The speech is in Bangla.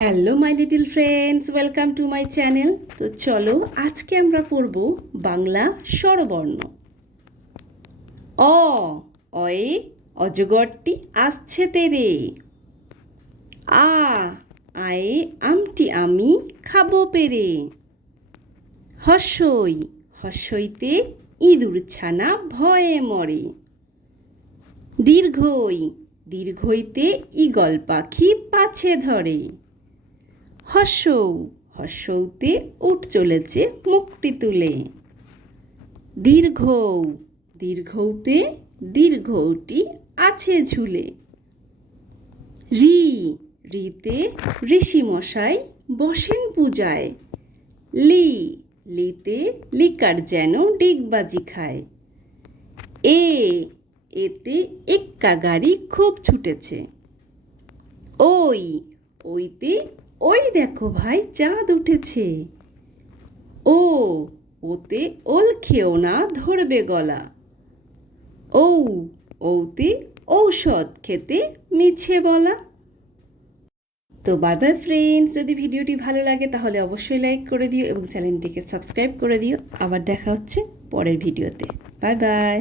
Hello my little friends welcome to my channel তো চলো, আজকে আমরা পড়ব বাংলা স্বরবর্ণ। অ, অয়ে, অজগরটি আসছে তেরে। আ, আয়ে, আমটি আমি খাব পেরে। হর্ষই হর্ষইতে ইঁদুর ছানা ভয়ে মরে। দীর্ঘই, দীর্ঘইতে ঈগল পাখি পাছে ধরে। হর্ষৌ হর্ষৌতে উঠ চলেছে মুখটি তুলে। দীর্ঘ দীর্ঘৌতে দীর্ঘটি আছে ঝুলে। রি, রিতে ঋষি মশাই বসেন পূজায়। লি, লিতে লিকার যেন ডিগবাজি খায়। এ, এতে এক্কা গাড়ি খুব ছুটেছে। ওই, ওইতে ওই দেখো ভাই, চাঁদ উঠেছে। ও, ওতে ওল খেও না, ধরবে গলা। ও, ওতে ঔষধ খেতে মিছে বলা। তো বাই বাই ফ্রেন্ডস যদি ভিডিওটি ভালো লাগে তাহলে অবশ্যই লাইক করে দিও এবং চ্যানেলটিকে সাবস্ক্রাইব করে দিও। আবার দেখা হচ্ছে পরের ভিডিওতে। Bye bye